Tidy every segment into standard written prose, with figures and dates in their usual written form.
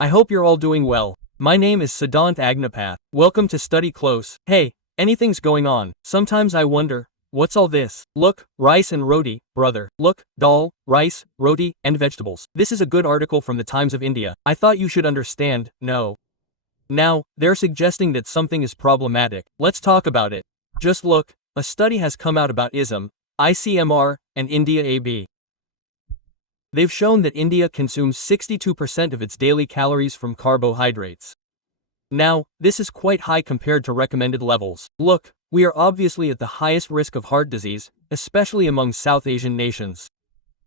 I hope you're all doing well. My name is Siddhant Agnapath. Welcome to Study Close. Hey, anything's going on. Sometimes I wonder, what's all this? Look, rice and roti, brother. Look, dal, rice, roti, and vegetables. This is a good article from the Times of India. I thought you should understand, no. Now, they're suggesting that something is problematic. Let's talk about it. Just look, a study has come out about ICMR, and India AB. They've shown that India consumes 62% of its daily calories from carbohydrates. Now, this is quite high compared to recommended levels. Look, we are obviously at the highest risk of heart disease, especially among South Asian nations.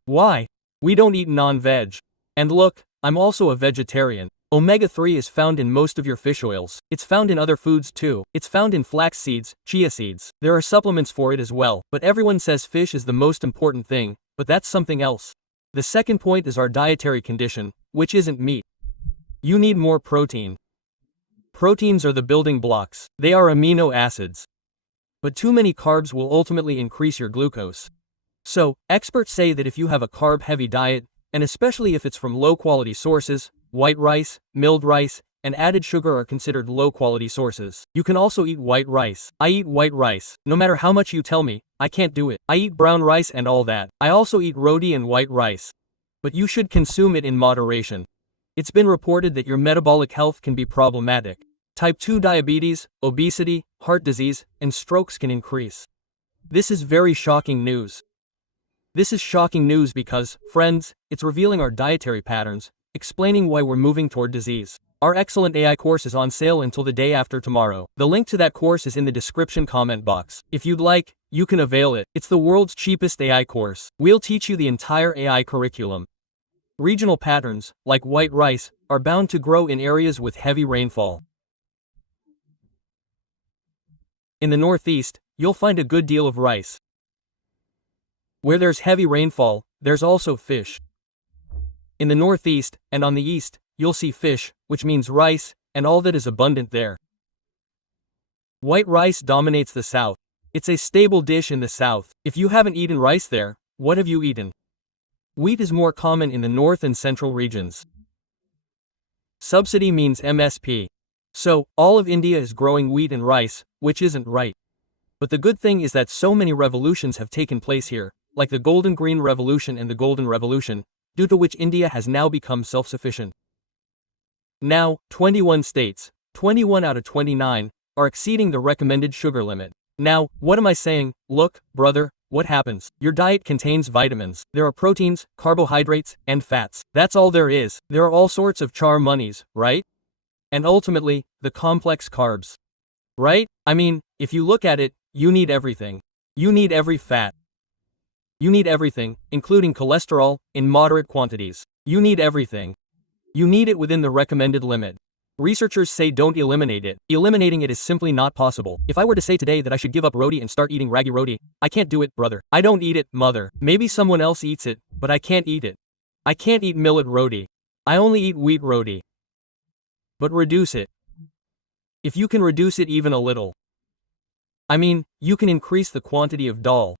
Why? We don't eat non-veg. And look, I'm also a vegetarian. Omega-3 is found in most of your fish oils. It's found in other foods too. It's found in flax seeds, chia seeds. There are supplements for it as well, but everyone says fish is the most important thing, but that's something else. The second point is our dietary condition, which isn't meat. You need more protein. Proteins are the building blocks. They are amino acids. But too many carbs will ultimately increase your glucose. So, experts say that if you have a carb-heavy diet, and especially if it's from low-quality sources, white rice, milled rice, and added sugar are considered low-quality sources. You can also eat white rice. I eat white rice. No matter how much you tell me, I can't do it. I eat brown rice and all that. I also eat roti and white rice. But you should consume it in moderation. It's been reported that your metabolic health can be problematic. Type 2 diabetes, obesity, heart disease, and strokes can increase. This is very shocking news. This is shocking news because, friends, it's revealing our dietary patterns, explaining why we're moving toward disease. Our excellent AI course is on sale until the day after tomorrow. The link to that course is in the description comment box. If you'd like, you can avail it. It's the world's cheapest AI course. We'll teach you the entire AI curriculum. Regional patterns, like white rice, are bound to grow in areas with heavy rainfall. In the Northeast, you'll find a good deal of rice. Where there's heavy rainfall, there's also fish. In the Northeast, and on the East, you'll see fish, which means rice, and all that is abundant there. White rice dominates the South. It's a staple dish in the South. If you haven't eaten rice there, what have you eaten? Wheat is more common in the North and Central regions. Subsidy means MSP. So, all of India is growing wheat and rice, which isn't right. But the good thing is that so many revolutions have taken place here, like the Golden Green Revolution and the Golden Revolution, due to which India has now become self-sufficient. Now, 21 states, 21 out of 29, are exceeding the recommended sugar limit. Now, what am I saying? Look, brother, what happens? Your diet contains vitamins. There are proteins, carbohydrates, and fats. That's all there is. There are all sorts of char monies, right? And ultimately, the complex carbs. Right? I mean, if you look at it, you need everything. You need every fat. You need everything, including cholesterol, in moderate quantities. You need everything. You need it within the recommended limit. Researchers say don't eliminate it. Eliminating it is simply not possible. If I were to say today that I should give up roti and start eating ragi roti, I can't do it, brother. I don't eat it, mother. Maybe someone else eats it, but I can't eat it. I can't eat millet roti. I only eat wheat roti. But reduce it. If you can reduce it even a little. I mean, you can increase the quantity of dal.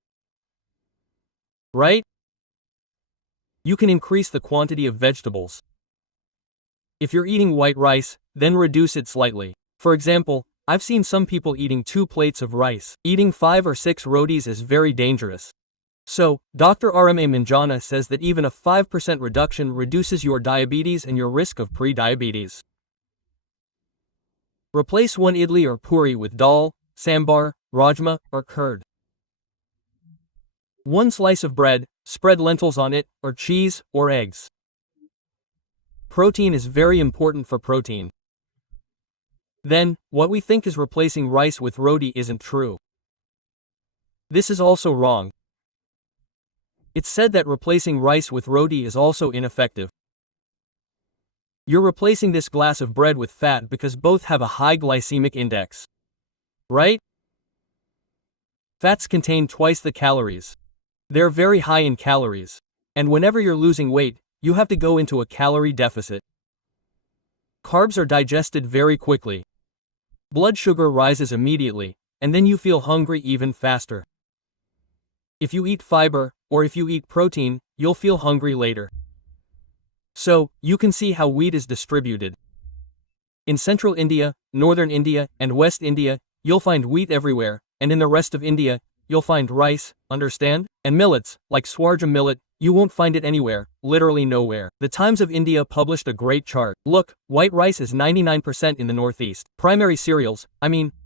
Right? You can increase the quantity of vegetables. If you're eating white rice, then reduce it slightly. For example, I've seen some people eating 2 plates of rice. Eating 5 or 6 rotis is very dangerous. So, Dr. Rma Manjana says that even a 5% reduction reduces your diabetes and your risk of pre-diabetes. Replace one idli or puri with dal, sambar, rajma, or curd. One slice of bread, spread lentils on it, or cheese, or eggs. Protein is very important for protein. Then, what we think is replacing rice with roti isn't true. This is also wrong. It's said that replacing rice with roti is also ineffective. You're replacing this glass of bread with fat because both have a high glycemic index. Right? Fats contain twice the calories. They're very high in calories. And whenever you're losing weight, you have to go into a calorie deficit. Carbs are digested very quickly. Blood sugar rises immediately, and then you feel hungry even faster. If you eat fiber, or if you eat protein, you'll feel hungry later. So, you can see how wheat is distributed. In central India, northern India, and West India, you'll find wheat everywhere, and in the rest of India, you'll find rice, understand? And millets, like Swarja millet, you won't find it anywhere, literally nowhere. The Times of India published a great chart. Look, white rice is 99% in the northeast. Primary cereals,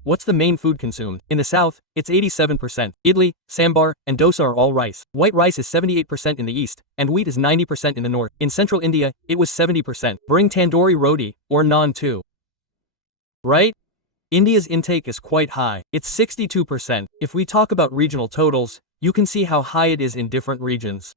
what's the main food consumed? In the south, it's 87%. Idli, sambar, and dosa are all rice. White rice is 78% in the east, and wheat is 90% in the north. In central India, it was 70%. Bring tandoori roti, or naan too. Right? India's intake is quite high. It's 62%. If we talk about regional totals, you can see how high it is in different regions.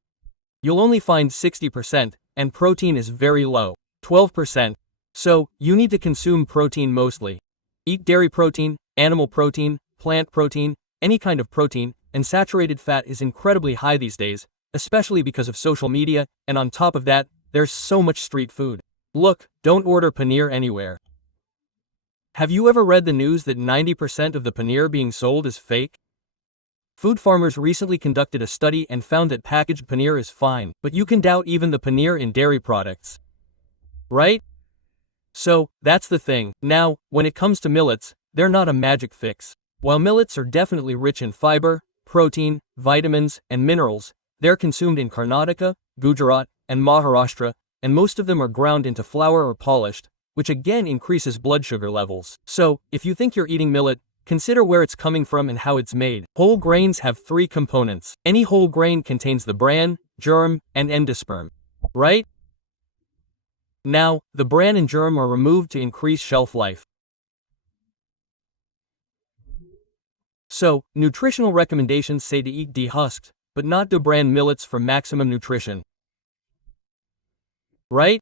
You'll only find 60%, and protein is very low, 12%. So, you need to consume protein mostly. Eat dairy protein, animal protein, plant protein, any kind of protein, and saturated fat is incredibly high these days, especially because of social media, and on top of that, there's so much street food. Look, don't order paneer anywhere. Have you ever read the news that 90% of the paneer being sold is fake? Food farmers recently conducted a study and found that packaged paneer is fine, but you can doubt even the paneer in dairy products. Right? So, that's the thing. Now, when it comes to millets, they're not a magic fix. While millets are definitely rich in fiber, protein, vitamins, and minerals, they're consumed in Karnataka, Gujarat, and Maharashtra, and most of them are ground into flour or polished, which again increases blood sugar levels. So, if you think you're eating millet, consider where it's coming from and how it's made. Whole grains have 3 components. Any whole grain contains the bran, germ, and endosperm. Right? Now, the bran and germ are removed to increase shelf life. So, nutritional recommendations say to eat dehusked, but not debran millets for maximum nutrition. Right?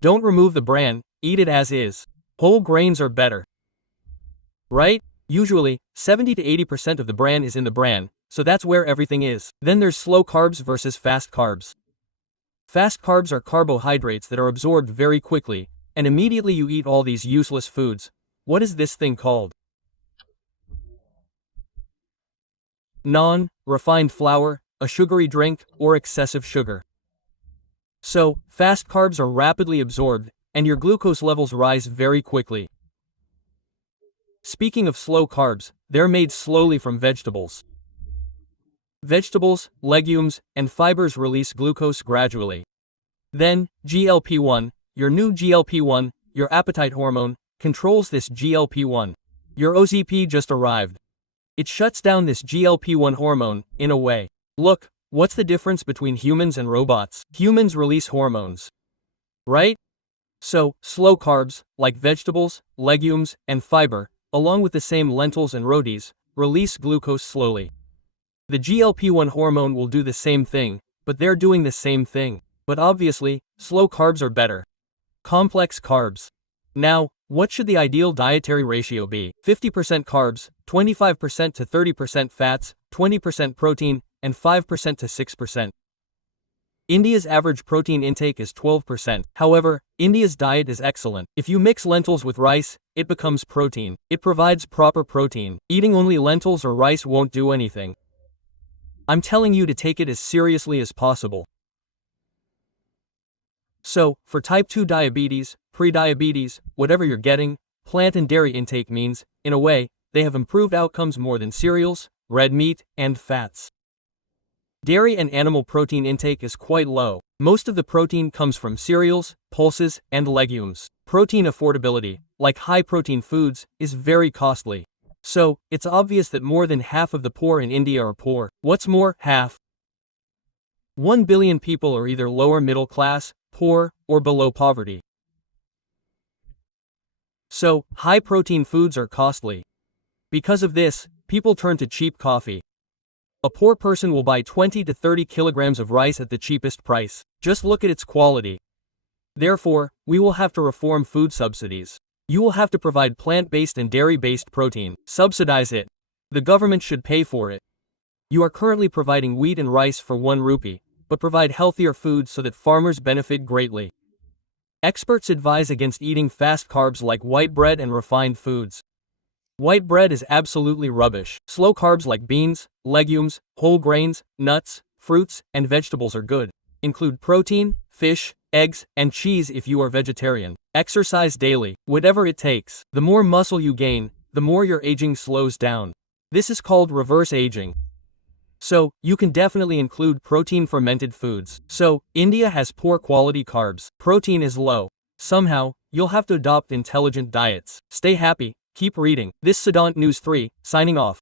Don't remove the bran, eat it as is. Whole grains are better. Right? Usually, 70 to 80% of the bran is in the bran, so that's where everything is. Then there's slow carbs versus fast carbs. Fast carbs are carbohydrates that are absorbed very quickly, and immediately you eat all these useless foods. What is this thing called? Naan, refined flour, a sugary drink, or excessive sugar. So, fast carbs are rapidly absorbed, and your glucose levels rise very quickly. Speaking of slow carbs, they're made slowly from vegetables. Vegetables, legumes, and fibers release glucose gradually. Then, GLP-1, your new GLP-1, your appetite hormone, controls this GLP-1. Your OZP just arrived. It shuts down this GLP-1 hormone, in a way. Look, what's the difference between humans and robots? Humans release hormones. Right? So, slow carbs, like vegetables, legumes, and fiber, along with the same lentils and rotis, release glucose slowly. The GLP-1 hormone will do the same thing, but they're doing the same thing. But obviously, slow carbs are better. Complex carbs. Now, what should the ideal dietary ratio be? 50% carbs, 25% to 30% fats, 20% protein, and 5% to 6%. India's average protein intake is 12%. However, India's diet is excellent. If you mix lentils with rice, it becomes protein. It provides proper protein. Eating only lentils or rice won't do anything. I'm telling you to take it as seriously as possible. So, for type 2 diabetes, pre-diabetes, whatever you're getting, plant and dairy intake means, in a way, they have improved outcomes more than cereals, red meat, and fats. Dairy and animal protein intake is quite low. Most of the protein comes from cereals, pulses, and legumes. Protein affordability, like high-protein foods, is very costly. So, it's obvious that more than half of the poor in India are poor. What's more, half. 1 billion people are either lower middle class, poor, or below poverty. So, high-protein foods are costly. Because of this, people turn to cheap coffee. A poor person will buy 20 to 30 kilograms of rice at the cheapest price. Just look at its quality. Therefore, we will have to reform food subsidies. You will have to provide plant-based and dairy-based protein. Subsidize it. The government should pay for it. You are currently providing wheat and rice for 1 rupee, but provide healthier foods so that farmers benefit greatly. Experts advise against eating fast carbs like white bread and refined foods. White bread is absolutely rubbish. Slow carbs like beans, legumes, whole grains, nuts, fruits, and vegetables are good. Include protein, fish, eggs, and cheese if you are vegetarian. Exercise daily, whatever it takes. The more muscle you gain, the more your aging slows down. This is called reverse aging. So, you can definitely include protein fermented foods. So, India has poor quality carbs. Protein is low. Somehow, you'll have to adopt intelligent diets. Stay happy, keep reading. This Siddhant News 3, signing off.